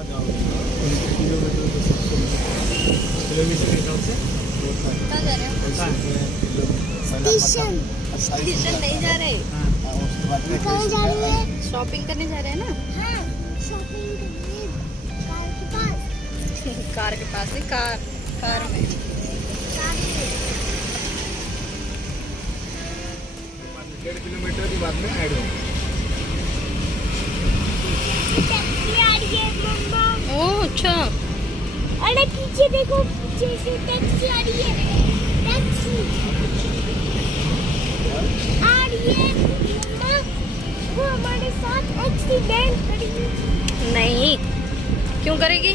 Kilometre तो 700 kilometre के हिसाब से कहाँ जा रहे हो? स्टेशन स्टेशन नहीं जा रहे, कहाँ जा रही है? शॉपिंग करने जा रहे हैं ना। हाँ, शॉपिंग करने कार के पास। कार के पास है, कार में। कार में। 1.5 किलोमीटर के बाद में ऐड होगा। टैक्सी आ रही है मम्मा। ओह अच्छा। अरे पीछे देखो, पीछे से टैक्सी आ रही है। टैक्सी आ रही है मम्मा, वो हमारे साथ एक्सीडेंट करेगी। नहीं, क्यों करेगी?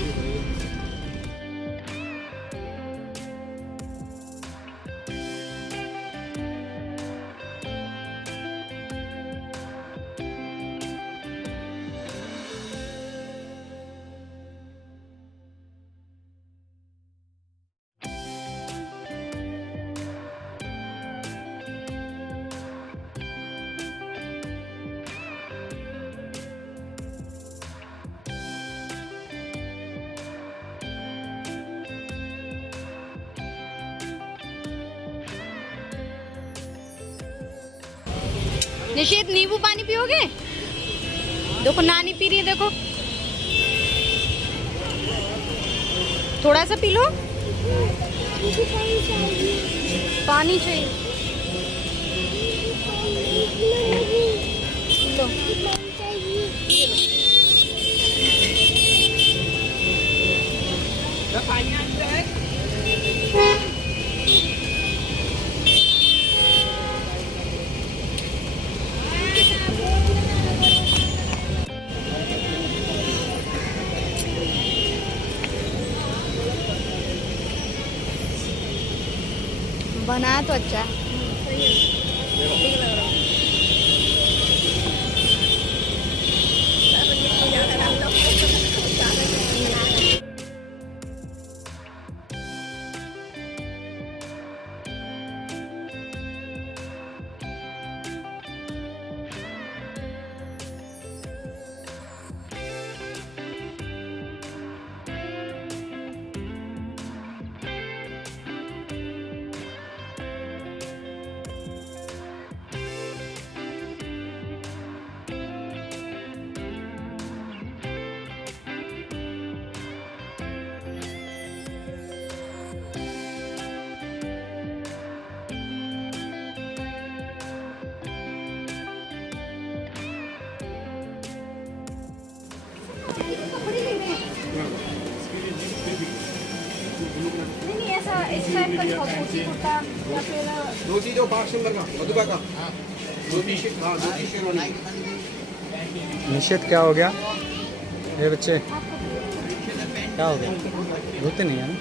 निशित नींबू पानी पियोगे? देखो नानी पी रही है, देखो थोड़ा सा पी लो। मुझे पानी चाहिए। पानी चाहिए लो। पानी चाहिए। बनाया तो अच्छा है। नहीं ऐसा इस टाइप का धोती कुर्ता या फिर दो चीजों पार्क सुंदर का मधुबा का दो टी शर्ट, हाँ दो टी शर्ट। निश्चित क्या हो गया ये बच्चे, क्या हो गया? धोते नहीं है ना।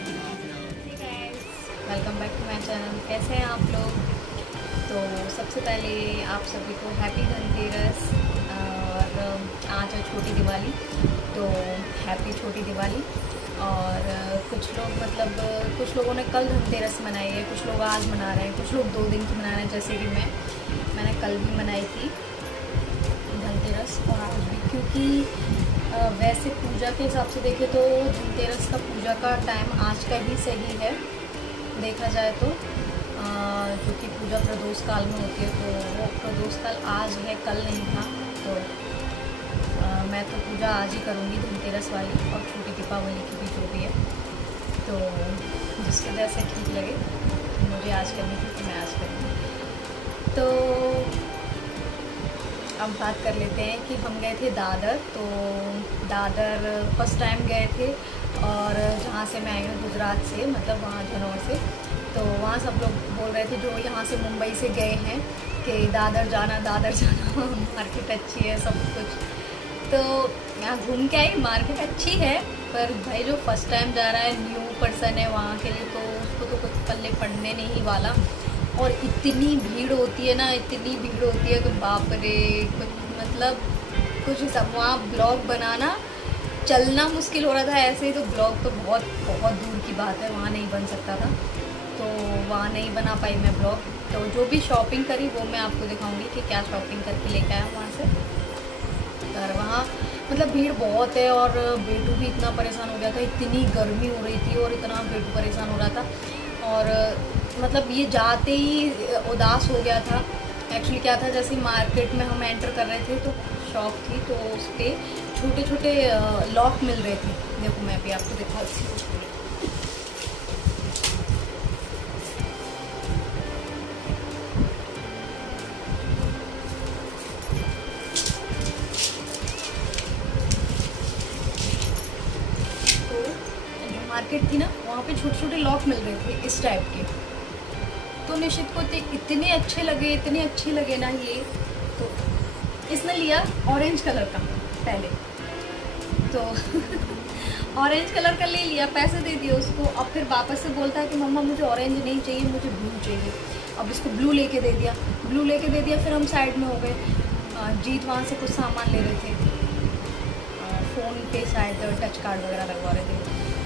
Welcome back to my channel. कैसे हैं आप लोग? तो सबसे पहले आप सभी को हैप्पी धनतेरस और आज है छोटी दिवाली, तो हैप्पी छोटी दिवाली। और कुछ लोग मतलब कुछ लोगों ने कल धनतेरस मनाई है, कुछ लोग आज मना रहे हैं, कुछ लोग 2 दिन की मना रहे हैं। जैसे कि मैंने कल भी मनाई थी धनतेरस और आज भी, क्योंकि वैसे पूजा के हिसाब से देखें तो धनतेरस का पूजा का टाइम आज का ही सही है देखा जाए तो, जो कि पूजा प्रदोष काल में होती है, तो वो प्रदोष काल आज है, कल नहीं था। तो मैं तो पूजा आज ही करूँगी धनतेरस वाली, और छोटी दीपावली की भी जो भी है, तो जिसको जैसे ठीक लगे। मुझे आज करनी थी तो मैं आज करूँगी। तो अब बात कर लेते हैं कि हम गए थे दादर। तो दादर फर्स्ट टाइम गए थे, और जहाँ से मैं आई हूँ गुजरात से, मतलब वहाँ जनौर से। तो वहाँ सब लोग बोल रहे थे जो यहाँ से मुंबई से गए हैं कि दादर जाना मार्केट अच्छी है सब कुछ। तो यहाँ घूम के आई, मार्केट अच्छी है, पर भाई जो फर्स्ट टाइम जा रहा है, न्यू पर्सन है वहाँ के लिए, तो उसको तो कुछ पल्ले पड़ने नहीं वाला। और इतनी भीड़ होती है ना, इतनी भीड़ होती है कि बाप रे, कुछ मतलब कुछ हिसाब। वहाँ ब्लॉग बनाना, चलना मुश्किल हो रहा था ऐसे ही, तो ब्लॉग तो बहुत बहुत दूर की बात है, वहाँ नहीं बन सकता था। तो वहाँ नहीं बना पाई मैं ब्लॉग। तो जो भी शॉपिंग करी वो मैं आपको दिखाऊंगी कि क्या शॉपिंग करके लेके आया वहाँ से। और वहाँ मतलब भीड़ बहुत है और बेटू भी इतना परेशान हो गया था, इतनी गर्मी हो रही थी और इतना बेटू परेशान हो रहा था। और मतलब ये जाते ही उदास हो गया था। एक्चुअली क्या था, जैसे मार्केट में हम एंटर कर रहे थे तो शॉप थी, तो उस पर छोटे छोटे लॉक मिल रहे थे। देखो मैं भी आपको दिखाती हूँ। मार्केट थी ना, वहाँ पे छोटे छोटे लॉक मिल रहे थे इस टाइप के। तो निशित को इतने अच्छे लगे ना ये, तो इसने लिया ऑरेंज कलर का पहले तो ऑरेंज कलर का ले लिया, पैसे दे दिए उसको। अब फिर वापस से बोलता है कि मम्मा मुझे ऑरेंज नहीं चाहिए, मुझे ब्लू चाहिए। अब इसको ब्लू लेके दे दिया। फिर हम साइड में हो गए। जीत वहाँ से कुछ सामान ले रहे थे, फ़ोन पे शायद टच कार्ड वगैरह लगवा रहे थे,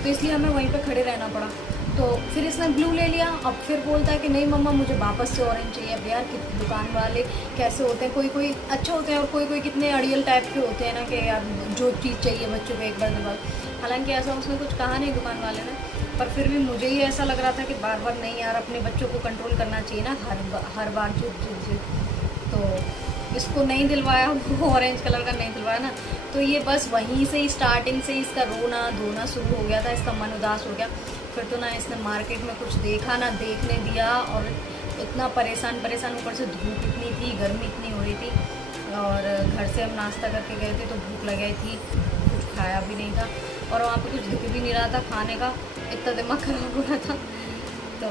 तो इसलिए हमें वहीं पे खड़े रहना पड़ा। तो फिर इसने ब्लू ले लिया। अब फिर बोलता है कि नहीं मम्मा मुझे वापस से ऑरेंज चाहिए। अब यार दुकान वाले कैसे होते हैं, कोई कोई अच्छे होते हैं और कोई कोई कितने अड़ियल टाइप के होते हैं ना, कि यार जो चीज़ चाहिए बच्चों को एक बार दो बार। हालांकि ऐसा उसने कुछ कहा नहीं दुकान वाले ने, पर फिर भी मुझे ही ऐसा लग रहा था कि बार बार नहीं यार, अपने बच्चों को कंट्रोल करना चाहिए ना, हर बार जिद। तो इसको नहीं दिलवाया, वो ऑरेंज कलर का नहीं दिलवाया ना, तो ये बस वहीं से ही स्टार्टिंग से इसका रोना धोना शुरू हो गया था। इसका मन उदास हो गया। फिर तो ना इसने मार्केट में कुछ देखा ना देखने दिया, और इतना परेशान ऊपर से धूप इतनी थी, गर्मी इतनी हो रही थी। और घर से हम नाश्ता करके गए थे तो भूख लग गई थी, कुछ खाया भी नहीं था और वहाँ पे कुछ दिख भी नहीं रहा था खाने का, इतना दिमाग ख़राब हो रहा था। तो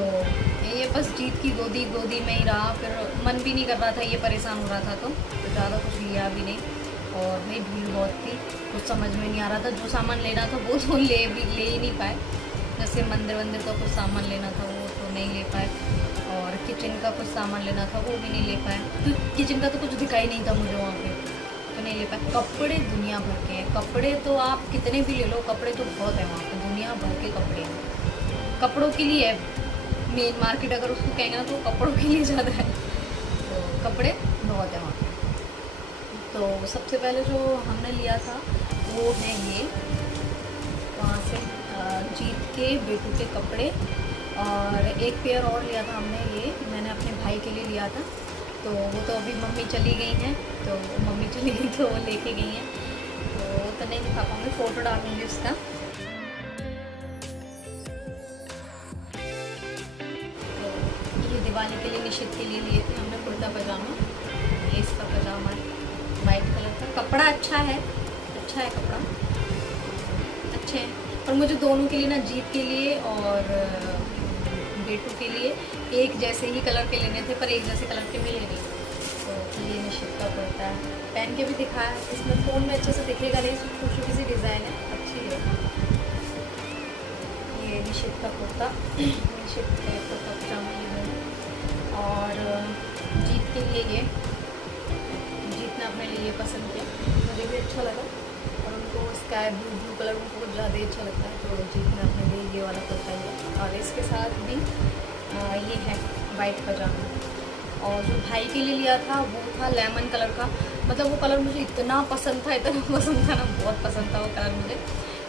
ये बस जीत की गोदी में ही रहा। फिर मन भी नहीं कर रहा था, ये परेशान हो रहा था, तो ज़्यादा कुछ लिया भी नहीं। और भाई भीड़ बहुत थी, कुछ समझ में नहीं आ रहा था। जो सामान लेना था वो तो ले ही नहीं पाए। जैसे मंदिर का कुछ सामान लेना था वो तो नहीं ले पाए, और किचन का कुछ सामान लेना था वो भी नहीं ले पाए। तो किचन का तो कुछ दिखा ही नहीं था मुझे वहाँ पे, तो नहीं ले पाए। कपड़े दुनिया भर के हैं, कपड़े तो आप कितने भी ले लो, कपड़े तो बहुत है वहाँ पे, दुनिया भर के कपड़े हैं। कपड़ों के लिए मेन मार्केट अगर उसको कहेंगे ना तो कपड़ों के लिए ज़्यादा है, तो कपड़े बहुत है वहाँ पे। तो सबसे पहले जो हमने लिया था वो है ये, वहाँ से जीत के बेटू के कपड़े, और एक पेयर और लिया था हमने, ये मैंने अपने भाई के लिए लिया था। तो वो तो अभी मम्मी चली गई हैं, तो वो लेके गई हैं, तो नहीं दिखा पाऊँगी, फ़ोटो डालूँगी उसका। तो ये दिवाली के लिए निशित के लिए लिए थे हमने कुर्ता पजामा। ये इसका पजामा है वाइट कलर का। कपड़ा अच्छा है कपड़ा, अच्छे हैं। और मुझे दोनों के लिए ना, जीत के लिए और बेटू के लिए एक जैसे ही कलर के लेने थे, पर एक जैसे कलर के मिले नहीं। तो ये निशित का कुर्ता है, पहन के भी दिखाया। इसमें फ़ोन में अच्छे से दिखेगा नहीं, छोटी सी डिज़ाइन है, अच्छी है। ये निशित का कुर्ता, निशित का कुर्ता पजामा ये है। और जीत के लिए ये, जीत ने अपने लिए पसंद किया, मुझे भी अच्छा लगा। और उनको स्काई ब्लू कलर उनको कुछ ज़्यादा अच्छा लगता है, तो जीत ने अपने लिए ये वाला कुर्ता लिया। और इसके साथ भी ये है वाइट पजामा। और जो भाई के लिए लिया था वो था लेमन कलर का। मतलब वो कलर मुझे इतना पसंद था ना, बहुत पसंद था वो कलर मुझे।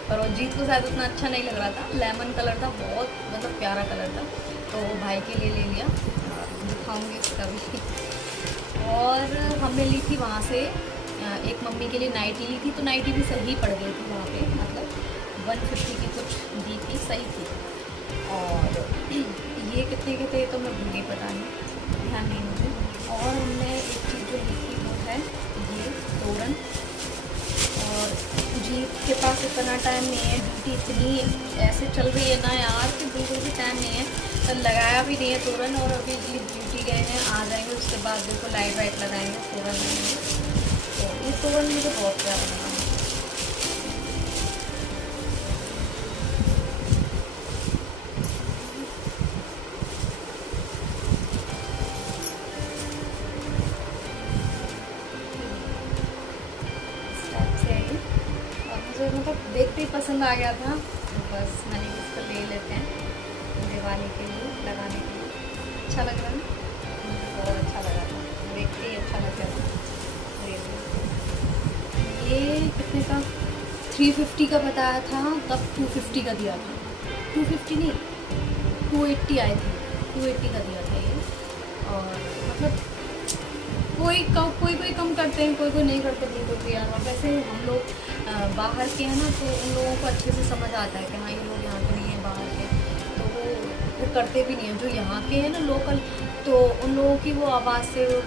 पर वो जीत को शायद उतना अच्छा नहीं लग रहा था। लेमन कलर था, बहुत मतलब प्यारा कलर था, तो वो भाई के लिए ले लिया, दिखाऊँगी इसका भी। और हमने ली थी वहाँ से एक मम्मी के लिए नाइटी ली थी, तो नाइटी भी सही पड़ गई थी वहाँ पे, मतलब 150 की कुछ दी थी, सही थी। और ये कितने के थे तो मैं भूल गई, पता नहीं, ध्यान नहीं मुझे। और हमने एक चीज़ जो ली थी वो है ये तोरण। और जीत के पास इतना टाइम नहीं है, ड्यूटी इतनी ऐसे चल रही है ना यार कि बिल्कुल भी टाइम नहीं है, तो लगाया भी नहीं है तोरण। और अभी ड्यूटी गए हैं, आ जाएंगे, उसके बाद देखो लाइट वाइट लगाएंगे, तोरण लगाएंगे। तो ये तोरण मुझे बहुत प्यारा लगा। मुझे मतलब देखते ही पसंद आ गया था, तो बस मैंने इसको ले लेते हैं दिवाली के लिए लगाने के लिए। अच्छा लग रहा है, मुझे बहुत अच्छा लगा था, देखते ही अच्छा लग रहा था। ये कितने का 350 का बताया था, तब 250 का दिया था। 250 नहीं 280 आए थे, 280 का दिया था ये। और मतलब कोई कम करते हैं, कोई नहीं करते बिल्कुल भी यार। और वैसे हम लोग बाहर के हैं ना, तो उन लोगों को अच्छे से समझ आता है कि हाँ ये लोग यहाँ के नहीं हैं, बाहर के, तो वो करते भी नहीं हैं। जो यहाँ के हैं ना लोकल, तो उन लोगों की वो आवाज़ से वो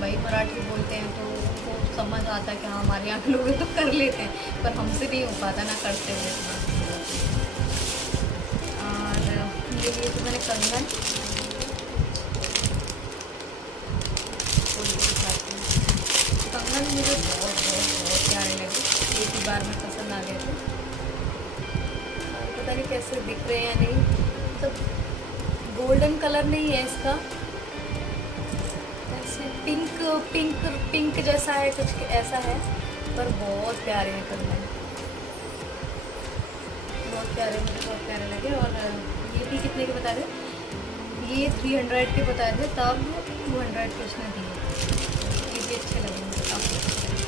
भाई मराठी बोलते हैं, तो उनको समझ आता है कि हाँ हमारे यहाँ के लोग तो कर लेते हैं, पर हमसे नहीं हो पाता ना करते हुए। और ये लिए तो मैंने कंगन, कंगन मुझे बहुत प्यारे लगे, एक ही बार में पसंद आ गए थे। पता नहीं कैसे दिख रहे हैं या नहीं, मतलब गोल्डन कलर नहीं है इसका, ऐसे पिंक जैसा है, कुछ ऐसा है, पर बहुत प्यारे हैं कंगन, बहुत प्यारे, मुझे बहुत प्यारे लगे। और ये भी कितने के बता रहे, ये 300 के बताए थे, तब 200 के उसने दिए। ये भी अच्छे लगे मुझे काफ़ी अच्छे लगे।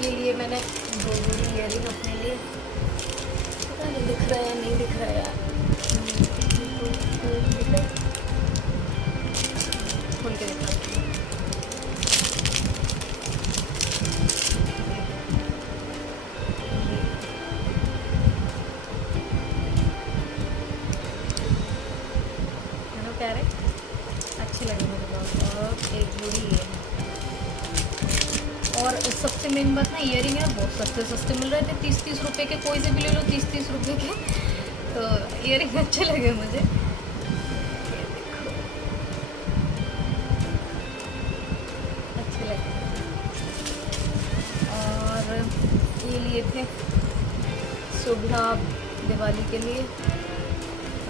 ये लिए मैंने 2 जोड़ी ईयरिंग अपने लिए, पता नहीं दिख रहा है या नहीं दिख रहा है यार, खोल के देखा। प्यारे अच्छे लगे मुझे बहुत। और एक जोड़ी ये है, और सबसे मेन बात ना ईयरिंग है बहुत सस्ते मिल रहे थे, 30 रुपए के, कोई से भी ले लो 30 रुपए के, तो ईयरिंग अच्छे लगे मुझे। ये देखो अच्छे लगे। और ये लिए थे सुबह दिवाली के लिए,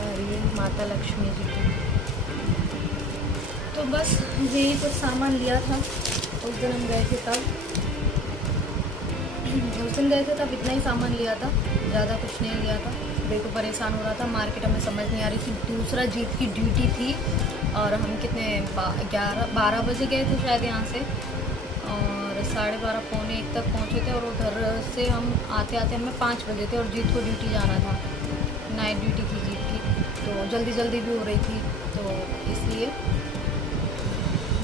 और ये माता लक्ष्मी जी की। तो बस यही कुछ सामान लिया था। उस दिन हम गए थे तब इतना ही सामान लिया था, ज़्यादा कुछ नहीं लिया था। देखो परेशान हो रहा था, मार्केट हमें समझ नहीं आ रही थी। दूसरा जीत की ड्यूटी थी, और हम कितने 12 बजे गए थे शायद यहाँ से, और 12:30 पौने 1 तक पहुँचे थे। और उधर से हम आते हमें 5 बजे थे, और जीत को ड्यूटी जाना था, नाइट ड्यूटी थी जीत की, तो जल्दी भी हो रही थी, तो इसलिए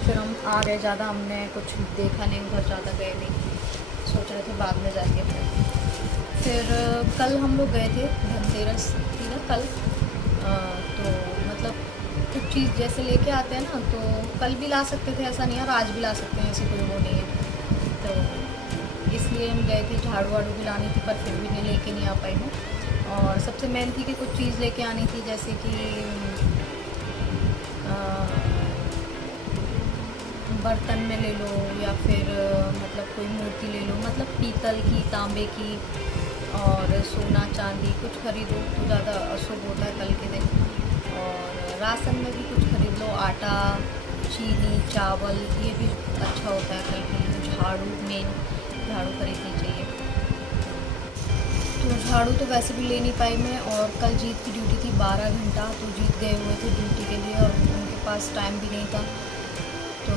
फिर हम आ गए। ज़्यादा हमने कुछ देखा नहीं, उधर ज़्यादा गए नहीं, सोच रहे थे बाद में जाके। फिर कल हम लोग गए थे, धनतेरस थी ना कल, तो मतलब कुछ चीज़ जैसे लेके आते हैं ना, तो कल भी ला सकते थे, ऐसा नहीं है, और आज भी ला सकते हैं, ऐसी कोई वो नहीं है। तो इसलिए हम गए थे, झाड़ू वाड़ू भी लानी थी, पर फिर भी नहीं लेके नहीं आ पाई हूँ। और सबसे मेन थी कि कुछ चीज़ लेके आनी थी, जैसे कि बर्तन में ले लो, या फिर मतलब कोई मूर्ति ले लो, मतलब पीतल की, तांबे की, और सोना चांदी कुछ खरीदो तो ज़्यादा अशुभ होता है कल के दिन। और राशन में भी कुछ खरीद लो, आटा, चीनी, चावल, ये भी अच्छा होता है कल के लिए। झाड़ू, मेन झाड़ू खरीदनी चाहिए। तो झाड़ू तो वैसे भी ले नहीं पाई मैं, और कल जीत की ड्यूटी थी 12 घंटा, तो जीत गए हुए थे ड्यूटी के लिए, और उनके पास टाइम भी नहीं था। तो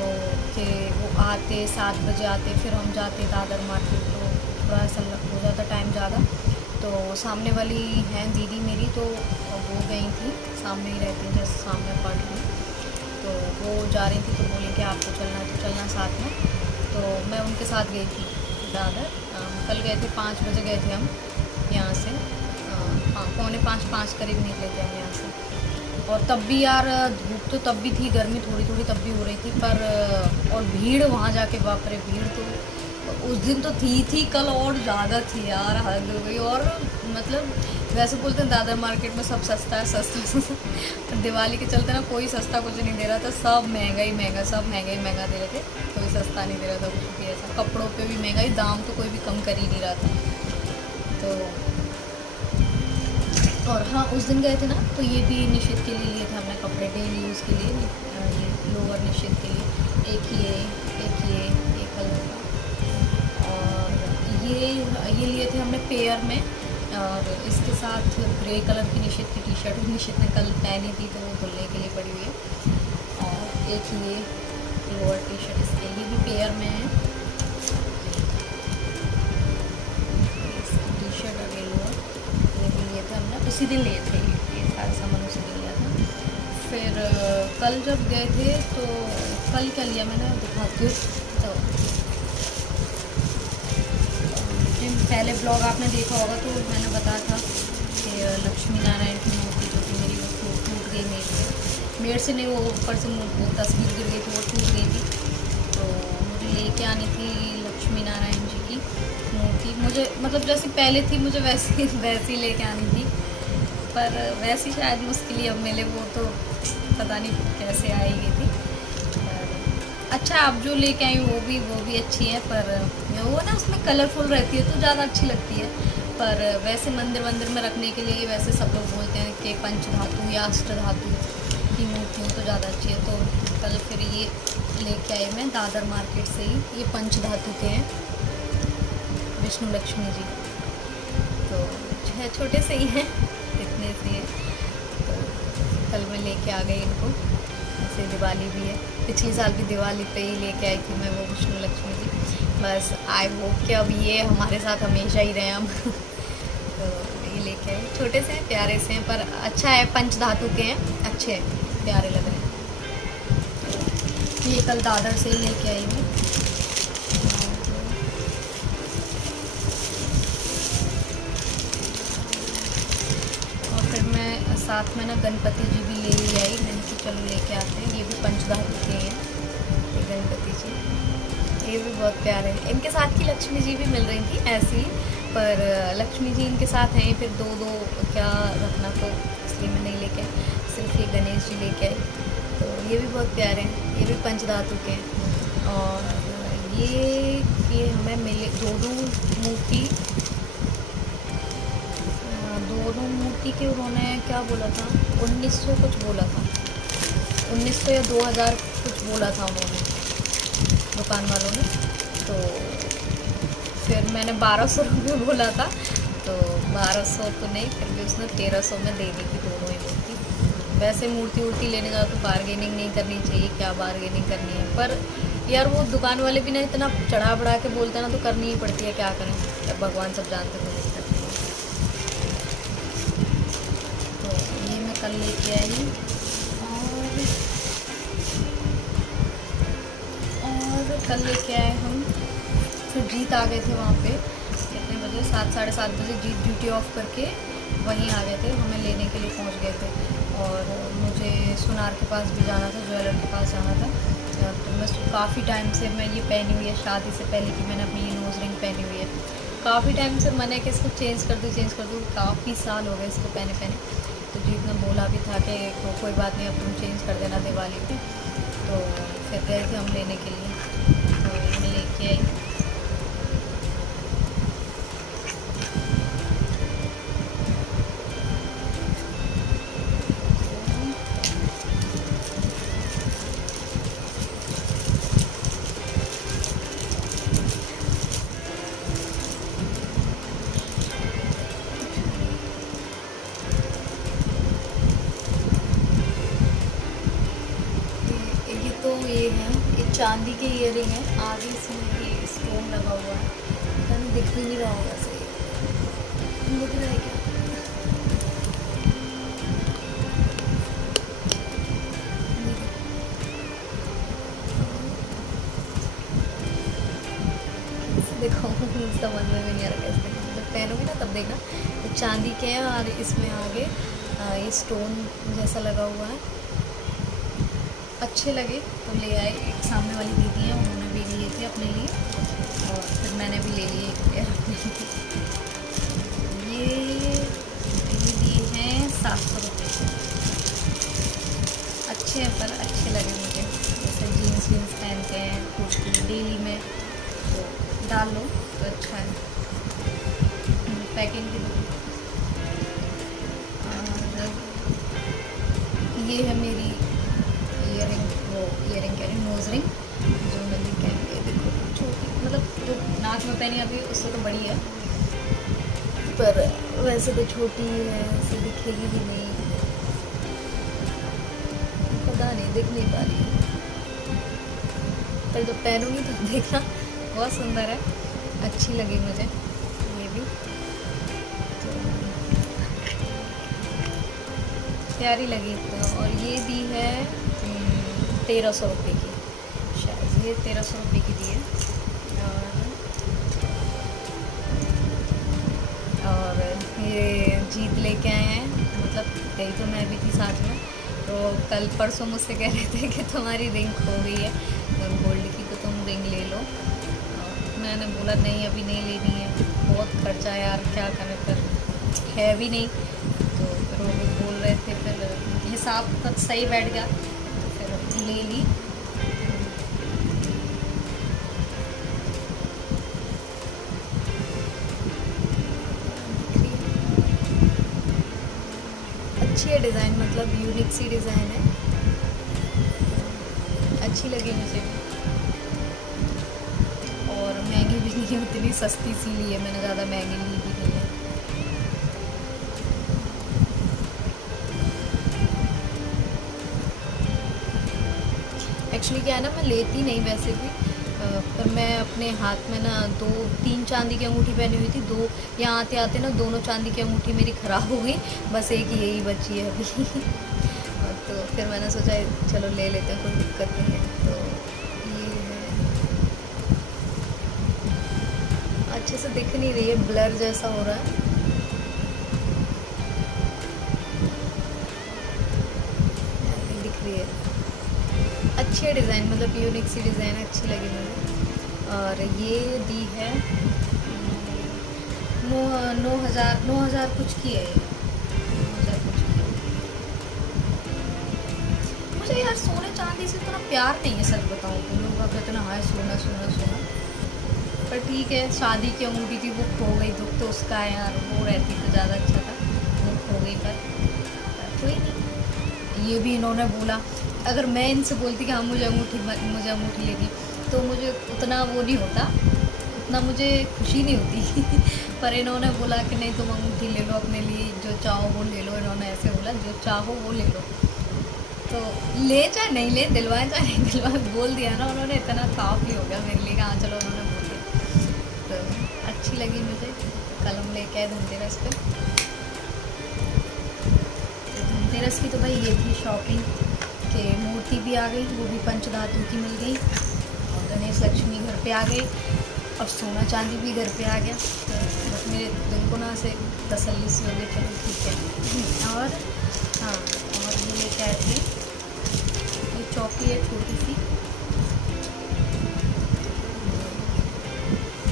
फिर वो आते 7 बजे आते, फिर हम जाते दादर मार्केट, तो थोड़ा ऐसा हो जाता टाइम ज़्यादा। तो सामने वाली हैं दीदी मेरी, तो वो गई थी, सामने ही रहती हैं, जैसे सामने अपार्टमेंट, तो वो जा रही थी, तो बोली कि आपको चलना है तो चलना साथ में। तो मैं उनके साथ गई थी दादर। कल गए थे 5 बजे गए थे हम यहाँ से, 4:45-5 करीब निकले थे हम यहाँ से। और तब भी यार धूप तो तब भी थी, गर्मी थोड़ी तब भी हो रही थी, पर और भीड़ वहाँ जाके, बाप रे भीड़ तो उस दिन तो थी, कल और ज़्यादा थी यार, हद हो गई। और मतलब वैसे बोलते हैं दादर मार्केट में सब सस्ता है, सस्ता दिवाली के चलते ना कोई सस्ता कुछ नहीं दे रहा था, सब महंगा, सब महंगा दे रहे थे, कोई सस्ता नहीं दे रहा था कुछ भी ऐसा। कपड़ों पे भी महंगाई, दाम तो कोई भी कम कर ही नहीं रहा था। तो और हाँ, उस दिन गए थे ना, तो ये भी निशित के लिए थे हमने कपड़े, डेली यूज़ के लिए, ये लोअर निशित के लिए, एक ये कलर का, और ये लिए थे हमने पेयर में, और इसके साथ ग्रे कलर की निशित की टी-शर्ट निशित ने कल पहनी थी, तो वो धुलने के लिए पड़ी हुई है। और एक ये लोअर टी शर्ट, इसके लिए भी पेयर में है, टी शर्ट और ये लोअर, ये भी लिए थे हमने उसी दिन लिए थे, ये सारा सामान उसी दिन लिया था। फिर कल जब गए थे तो कल क्या लिया मैंने दिखाती हूँ। तो पहले ब्लॉग आपने देखा होगा तो मैंने बताया था कि लक्ष्मी नारायण की मूर्ति जो थी मेरी वो टूट गई मेड़ से नहीं, वो ऊपर से वो तस्वीर गिर गई थी, वो टूट गई थी। तो मुझे लेके आनी थी लक्ष्मी नारायण जी की मूर्ति, मुझे मतलब जैसी पहले थी मुझे वैसी लेके आनी थी, पर वैसी शायद मुश्किल ही अब मिले, वो तो पता नहीं कैसे आएगी थी। अच्छा, आप जो लेके आई वो भी अच्छी है, पर वो ना उसमें कलरफुल रहती है तो ज़्यादा अच्छी लगती है। पर वैसे मंदिर में रखने के लिए वैसे सब लोग बोलते हैं कि पंचधातु या अष्टधातु की मूर्ति हो तो ज़्यादा अच्छी है। तो कल फिर ये लेके आई मैं दादर मार्केट से ही, ये पंचधातु के हैं विष्णु लक्ष्मी जी, तो छोटे से ही हैं, इतने से हैं। तो कल मैं लेके आ गई इनको, ऐसे दिवाली भी है, पिछले साल भी दिवाली पे ही लेके आई थी मैं वो विष्णु लक्ष्मी जी। बस आई होप कि अब ये हमारे साथ हमेशा ही रहे हम। तो ये लेके आए, छोटे से हैं, प्यारे से हैं, पर अच्छा है, पंचधातु के हैं, अच्छे हैं, प्यारे लग रहे हैं। तो ये कल दादर से ही लेके आई मैं। और फिर मैं साथ में ना गणपति जी भी ले ही आई, मैंने कि चलो लेके आते हैं, ये भी पंचधातु के हैं, ये गणपति जी, ये भी बहुत प्यारे हैं। इनके साथ की लक्ष्मी जी भी मिल रही थी ऐसी, पर लक्ष्मी जी इनके साथ हैं, फिर दो क्या रखना, तो इसलिए मैं नहीं लेके आई, सिर्फ ये गणेश जी लेके आई। तो ये भी बहुत प्यारे हैं, ये भी पंचधातु के हैं। और ये हमें मिले दोनों मूर्ति के उन्होंने क्या बोला था, 1900 कुछ बोला था, 1900 या 2000 कुछ बोला था उन्होंने, दुकान वालों ने। तो फिर मैंने 1200 रुपये बोला था, तो 1200 तो नहीं, फिर भी उसने 1300 में दे दी थी दोनों ही मूर्ति। वैसे मूर्ति लेने जाओ तो बार्गेनिंग नहीं करनी चाहिए, क्या बार्गेनिंग करनी है, पर यार वो दुकान वाले भी ना इतना चढ़ा बढ़ा के बोलते हैं ना, तो करनी ही पड़ती है, क्या करें, जब भगवान सब जानते तो नहीं करते। तो ये मैं कल लेके आई। और कल लेके आए हम, फिर जीत आ गए थे वहाँ पे, कितने बजे, 7 साढ़े 7 बजे जीत ड्यूटी ऑफ करके वहीं आ गए थे, हमें लेने के लिए पहुँच गए थे। और मुझे सुनार के पास भी जाना था, ज्वेलर के पास जाना था। तो मैं काफ़ी टाइम से मैं ये पहनी हुई है, शादी से पहले की मैंने अपनी ये नोज़ रिंग पहनी हुई है, काफ़ी टाइम से मैंने कि इसको चेंज कर दूँ, काफ़ी साल हो गए इसको पहने। तो जीत ने बोला भी था कि कोई बात नहीं, अब तुम चेंज कर देना दिवाली पे। तो फिर गए थे हम लेने के लिए, तो मैं लेके आई। ये है, ये चांदी के ईयरिंग है, आगे इसमें ये स्टोन लगा हुआ है, पता नहीं दिख भी नहीं रहा होगा सही, दिख रहा है क्या? देखो समझ में भी नहीं आ रहा कैसे, जब पहनोगी ना तब देखना। तो चांदी के हैं और इसमें आगे ये स्टोन जैसा लगा हुआ है, अच्छे लगे तो ले आए। एक सामने वाली दीदी है, उन्होंने भी लिए थे अपने लिए, और फिर मैंने भी ले लिए एक पेयर अपने लिए। ये दिए हैं 700 रुपये, अच्छे हैं, पर अच्छे लगे मुझे, जैसे जीन्स पहनते हैं कुछ डेली में, तो डाल लो तो अच्छा है। पैकिंग की ये है मेरी ईयरिंग कह रही हूँ, नोज़ रिंग, जो मैंने कह देखो छोटी, मतलब जो नाक में पहनी अभी उससे तो बड़ी है, पर वैसे तो छोटी है, ऐसे दिखेगी भी नहीं, पता नहीं दिख नहीं पा रही है। पर जब पहनूंगी तो देखना बहुत सुंदर है, अच्छी लगी मुझे ये भी, तो प्यारी लगी। तो और ये दी है 1300 रुपये की, शायद ये 1300 रुपये की दी है। और ये जीत लेके आए हैं, मतलब गई तो मैं भी थी साथ में, तो कल परसों मुझसे कह रहे थे कि तुम्हारी रिंग खो गई है गोल्ड की, तो तुम रिंग ले लो। मैंने बोला नहीं अभी नहीं लेनी है, बहुत खर्चा है यार, क्या करें, फिर है भी नहीं। तो फिर वो बोल रहे थे, फिर हिसाब तक सही बैठ गया तो फिर ले ली। अच्छी है डिज़ाइन, मतलब यूनिक सी डिज़ाइन है, अच्छी लगी मुझे। और महंगी भी नहीं है उतनी, सस्ती सी ली है मैंने, ज़्यादा महंगी ली भी नहीं है। एक्चुअली क्या है ना, मैं लेती नहीं वैसे भी, पर मैं अपने हाथ में ना 2-3 चांदी की अंगूठी पहनी हुई थी, 2 यहाँ आते आते ना दोनों चांदी की अंगूठी मेरी ख़राब हो गई, बस एक यही बची है अभी। तो फिर मैंने सोचा चलो ले लेते हैं, कोई दिक्कत नहीं है। तो ये है, अच्छे से दिख नहीं रही है, ब्लर जैसा हो रहा है। दिख रही है, अच्छी है डिज़ाइन, मतलब यूनिक सी डिज़ाइन है, अच्छी लगी मुझे। और ये दी है 9,000 कुछ की है, ये 9,000 कुछ की है। मुझे यार सोने चांदी से इतना प्यार नहीं है, सच बताऊँ तो। लोग अब इतना हाय सोना सोना सोना, पर ठीक है, शादी की अंगूठी थी वो खो गई, दुख तो उसका है यार, वो रहती तो ज़्यादा अच्छा था, वो खो गई। पर कोई नहीं, ये भी इन्होंने बोला, अगर मैं इनसे बोलती कि हाँ मुझे अंगूठी लेगी, तो मुझे उतना वो नहीं होता, उतना मुझे खुशी नहीं होती। पर इन्होंने बोला कि नहीं तुम अंगूठी ले लो अपने लिए, जो चाहो वो ले लो, इन्होंने ऐसे बोला जो चाहो वो ले लो, तो ले चाहे नहीं ले, दिलवाए चाहे नहीं दिलवाए, बोल दिया ना उन्होंने, इतना काफ़ी हो गया मेरे लिए। हाँ चलो उन्होंने बोल दिया, तो अच्छी लगी मुझे। कल हम लेके आए धनतेरस पे, धनतेरस की तो भाई ये थी शॉपिंग कि मूर्ति भी आ गई, वो भी पंचधातु की मिल गई, और गणेश लक्ष्मी घर पे आ गई, और सोना चांदी भी घर पे आ गया। तो बस मेरे दिल को ना से तसल्ली सी हो गई, चलो ठीक है। और हाँ, और ये लेके आए थे, ये चौकी है छोटी सी,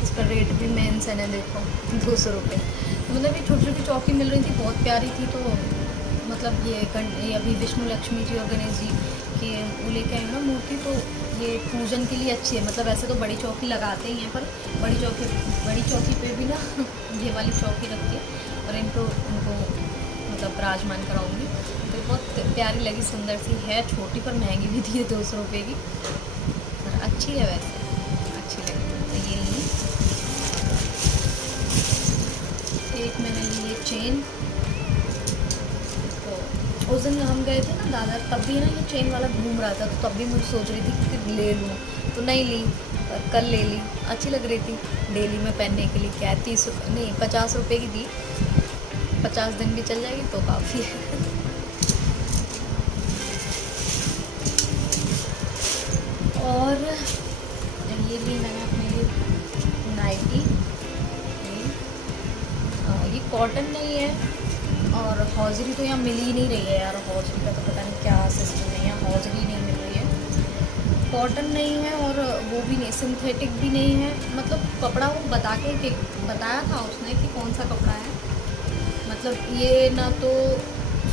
इस पर रेट भी मेंशन है, देखो 200 रुपये। मतलब ये छोटी छोटी चौकी मिल रही थी, बहुत प्यारी थी। तो मतलब ये अभी विष्णु लक्ष्मी जी और गणेश जी के वो लेके आए ना मूर्ति, तो ये पूजन के लिए अच्छी है। मतलब ऐसे तो बड़ी चौकी लगाते ही हैं, पर बड़ी चौकी पे भी ना ये वाली चौकी रख के और उनको मतलब विराजमान कराऊंगी। तो बहुत प्यारी लगी, सुंदर सी है, छोटी पर महंगी भी थी 200 रुपये की, पर अच्छी है, वैसे अच्छी लगी। तो ये ली, एक मैंने ली चेन। उस दिन हम गए थे ना दादर, तब भी ना ये चेन वाला घूम रहा था, तो तब भी मुझे सोच रही थी कि ले लूँ, तो नहीं ली, पर कल ले ली, अच्छी लग रही थी डेली में पहनने के लिए। क्या 30 नहीं 50 रुपये की दी, 50 दिन भी चल जाएगी तो काफ़ी है। और ये ली मैंने अपने लिए नाइटी, ये कॉटन नहीं है, और हौजरी तो यहाँ मिल ही नहीं रही है यार, हौजरी का तो पता नहीं क्या सिस्टम है, यहाँ हौजरी नहीं मिल रही है। कॉटन नहीं है और वो भी नहीं, सिंथेटिक भी नहीं है। मतलब कपड़ा वो बताया था उसने कि कौन सा कपड़ा है, मतलब ये ना तो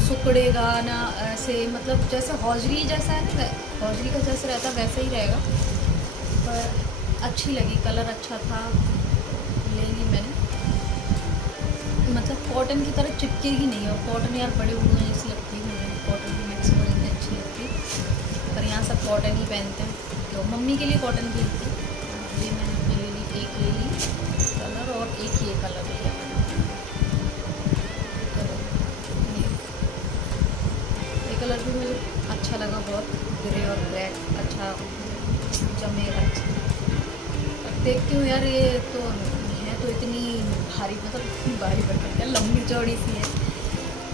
सुकड़ेगा ना ऐसे, मतलब जैसे हौजरी जैसा है ना, हौजरी का जैसे रहता वैसा ही रहेगा। पर अच्छी लगी, कलर अच्छा था, ले ली मैंने। मतलब कॉटन की तरह चिपकेगी नहीं, और कॉटन यार बड़े बुढ़े जैसी लगती है मुझे, कॉटन की मैक्सिमम इतनी अच्छी लगती है, पर यहाँ सब कॉटन ही पहनते हैं। तो मम्मी के लिए कॉटन की थी, ये मैंने अपने ले ली, एक ले ली कलर, और एक ये कलर लिया मैंने। ये कलर भी मुझे अच्छा लगा बहुत, ग्रे और ब्लैक अच्छा जमेगा। देखती हूँ यार, ये तो है तो इतनी भारी, मतलब भारी बर्तन क्या, लंबी चौड़ी सी है,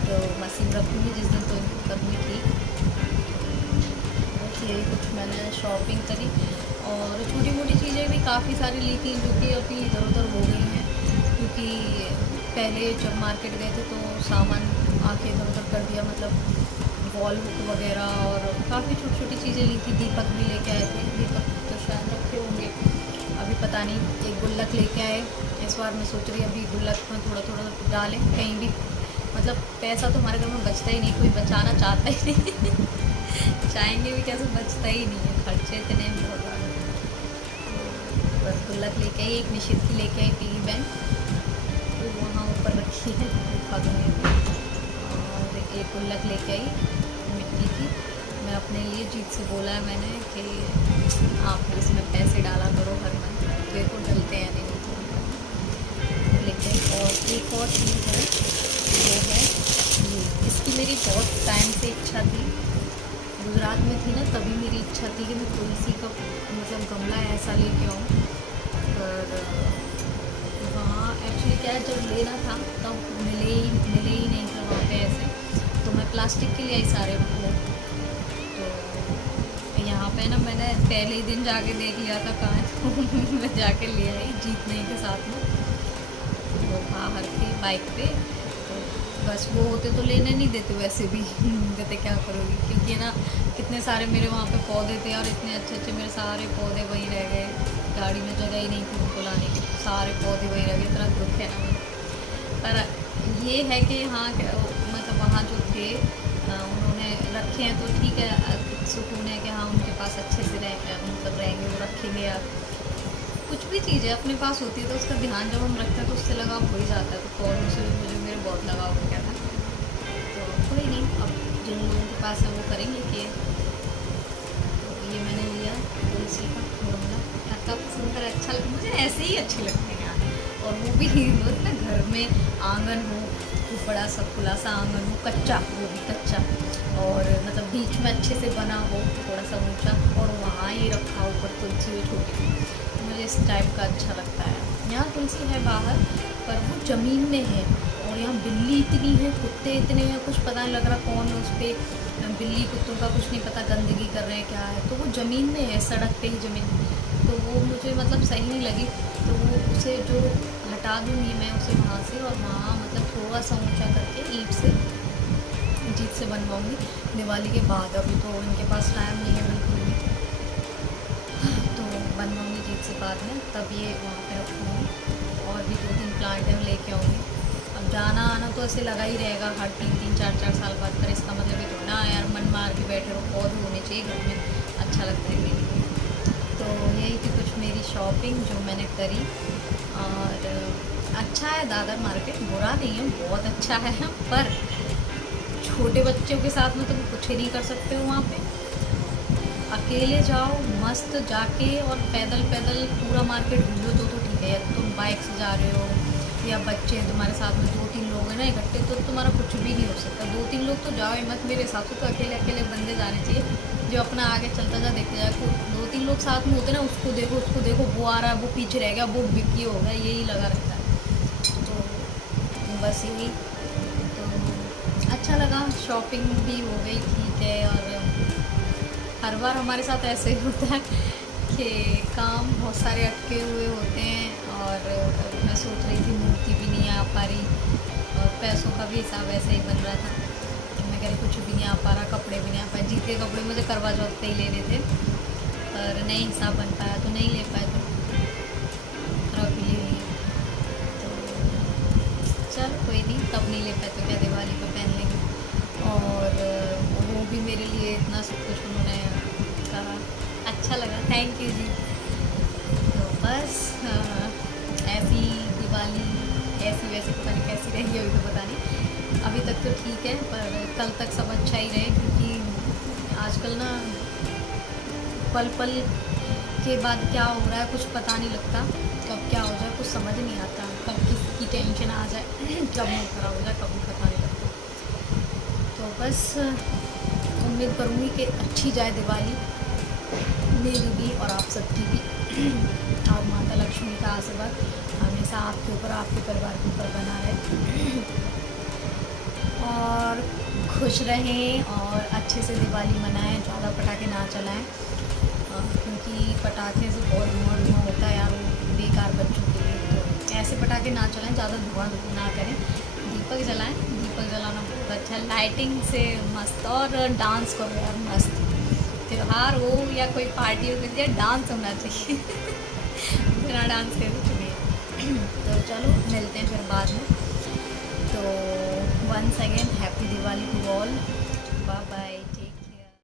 तो मशीन रखूँगी जिस दिन तो करूँगी ठीक। बस यही कुछ मैंने शॉपिंग करी, और छोटी मोटी चीज़ें भी काफ़ी सारी ली थी जो कि अभी इधर उधर हो गई हैं, क्योंकि पहले जब मार्केट गए थे तो सामान आके इधर उधर कर दिया, मतलब वॉल हुक वगैरह, और काफ़ी छोटी छोटी चीज़ें ली थी। दीपक भी लेके आए थे, दीपक तो शायद रखे होंगे अभी, पता नहीं। एक गुल्लक लेके आए इस बार, मैं सोच रही अभी गुल्लक में थोड़ा थोड़ा डालें कहीं भी, मतलब पैसा तो हमारे घर में बचता ही नहीं, कोई बचाना चाहता ही नहीं चाहेंगे भी कैसे, बचता ही नहीं है, खर्चे इतने हैं बहुत ज़्यादा। बस गुल्लक लेके आई, एक निशित की लेके आई पिगी बैंक, तो वहाँ ऊपर रखी है, दिखा दूँगी। और एक गुल्लक लेके आई मिट्टी की, मैं अपने लिए जीत से बोला है मैंने कि आप इसमें पैसे डाला करो हर मंथ, देखो डलते हैं नहीं तो लेके। और एक और चीज़ है वो है ये, इसकी मेरी बहुत टाइम से इच्छा थी, गुजरात में थी ना तभी मेरी इच्छा थी कि मैं तुलसी का मतलब गमला ऐसा लेके आऊँ, पर वहाँ एक्चुअली क्या है, जब लेना था तब मिले ही नहीं थे वहाँ पे ऐसे, तो मैं प्लास्टिक के लिए आई सारे वो, तो यहाँ पे ना मैंने पहले ही दिन जाके देख लिया था कहाँ तो मैं जाके ले आई जीत नहीं के साथ में, वो बाहर थे बाइक पे, तो बस वो होते तो लेने नहीं देते वैसे भी कहते क्या करोगी, क्योंकि ना कितने सारे मेरे वहाँ पे पौधे थे, और इतने अच्छे अच्छे मेरे सारे पौधे वहीं रह गए, गाड़ी में जगह ही नहीं थी उनको लाने की, सारे पौधे वहीं रह गए, इतना दुख है ना। पर ये है कि हाँ मतलब वहाँ जो थे उन्होंने रखे हैं तो ठीक है, सुकून है कि हाँ उनके पास अच्छे से मतलब रहेंगे, वो रखेंगे। या कुछ भी चीज़ है अपने पास होती है तो उसका ध्यान जब हम रखते हैं तो उससे लगाव हो ही जाता है, तो पौधों से भी मुझे मेरे बहुत लगाव हो गया था, तो कोई नहीं, अब जिन लोगों के पास है वो करेंगे कि। तो ये मैंने लिया तुलसी का गमला, अच्छा सुंदर अच्छा लगता, मुझे ऐसे ही अच्छे लगते हैं यार, और वो भी ना घर में आंगन हो, खूब बड़ा सा खुला सा आंगन हो, कच्चा, वो भी कच्चा, और मतलब बीच में अच्छे से बना हो थोड़ा सा ऊंचा, और वहाँ ये रखा ऊपर तुलसी हुई छोटी, मुझे इस टाइप का अच्छा लगता है। यहाँ तुलसी है बाहर, पर वो ज़मीन में है, और यहाँ बिल्ली इतनी है, कुत्ते इतने हैं, कुछ पता नहीं लग रहा कौन है उस पर, बिल्ली कुत्तों का कुछ नहीं पता, गंदगी कर रहे हैं क्या है, तो वो ज़मीन में है, सड़क पे ही ज़मीन, तो वो मुझे मतलब सही नहीं लगी, तो वो उसे जो हटा दूँगी मैं उसे वहाँ से, और वहाँ मतलब थोड़ा सा ऊंचा करके ईंट से जीत से बनवाऊँगी दिवाली के बाद, अभी तो इनके पास टाइम नहीं है बिल्कुल भी, तो बनवाऊँगी जीत से बाद में, तब ये वहाँ पे रखूँगी। और भी 2-3 प्लांट है लेके आऊँगी, अब जाना आना तो ऐसे लगा ही रहेगा हर 3-3 4-4 साल बाद, पर इसका मतलब ये तो ना यार मन मार के बैठे रहो, पौधे होने चाहिए घर में, अच्छा लगता है मेरे लिए। तो यही थी कुछ मेरी शॉपिंग जो मैंने करी, और अच्छा है दादर मार्केट, बुरा नहीं है, बहुत अच्छा है, पर छोटे बच्चों के साथ में तुम कुछ ही नहीं कर सकते हो वहाँ पे, अकेले जाओ मस्त जाके और पैदल पैदल पूरा मार्केट घूमो तो ठीक है, या तुम बाइक से जा रहे हो या बच्चे हैं तुम्हारे साथ में, 2-3 लोग हैं ना इकट्ठे, तो तुम्हारा कुछ भी नहीं हो सकता, 2-3 लोग तो जाओ ही मत, मेरे हिसाब से तो अकेले अकेले बंदे जाने चाहिए, जो अपना आगे चलता जा देखते जाए, 2-3 लोग साथ में होते ना, उसको देखो वो आ रहा है, वो पीछे रह गया, वो बिक्री हो गया, यही लगा रहता है, तो बस यही, तो अच्छा लगा, शॉपिंग भी हो गई ठीक है। और हर बार हमारे साथ ऐसे ही होता है कि काम बहुत सारे अटके हुए होते हैं, और मैं सोच रही थी मूर्ति भी नहीं आ पा रही, और पैसों का भी हिसाब ऐसे ही बन रहा था, तो मैं कह रही कुछ भी नहीं आ पा रहा, कपड़े भी नहीं आ पाए, जीत के कपड़े मुझे करवा चौथ पे ही लेने थे, पर नहीं हिसाब बन पाया तो नहीं ले पाए, तो अभी ले लिए, तो चल कोई नहीं, तब नहीं ले पाए तो क्या दिवाली पर पहन लेंगे। और वो भी मेरे लिए इतना सब कुछ उन्होंने कहा, अच्छा लगा, थैंक यू जी। तो बस ऐसी दिवाली ऐसी वैसी पता नहीं कैसी रहेगी, अभी तो पता नहीं, अभी तक तो ठीक है, पर कल तक सब अच्छा ही रहे, क्योंकि आजकल ना पल पल के बाद क्या हो रहा है कुछ पता नहीं लगता, कब क्या हो जाए कुछ समझ नहीं आता, कब किसकी टेंशन आ जाए कब मूड खराब हो जाए कभी पता नहीं लगता। तो बस उम्मीद करूँगी कि अच्छी जाए दिवाली मेरी भी और आप सबकी भी, आप माता लक्ष्मी आशीर्वाद हमेशा आपके ऊपर, आपके परिवार के ऊपर बना रहे और खुश रहें और अच्छे से दिवाली मनाएं, ज़्यादा पटाखे ना चलाएं क्योंकि पटाखे से बहुत धुआं होता है यार, वो बेकार बच्चों के लिए। तो ऐसे पटाखे ना चलाएं, ज़्यादा धुआं ना करें, दीपक जलाएं। दीपक जलाना बहुत अच्छा है, लाइटिंग से मस्त। और डांस करो यार मस्त, त्यौहार हो या कोई पार्टी हो, या डांस होना चाहिए बिना डांस के भी चलिए। तो चलो मिलते हैं फिर बाद में। तो once again happy Diwali to all, bye bye.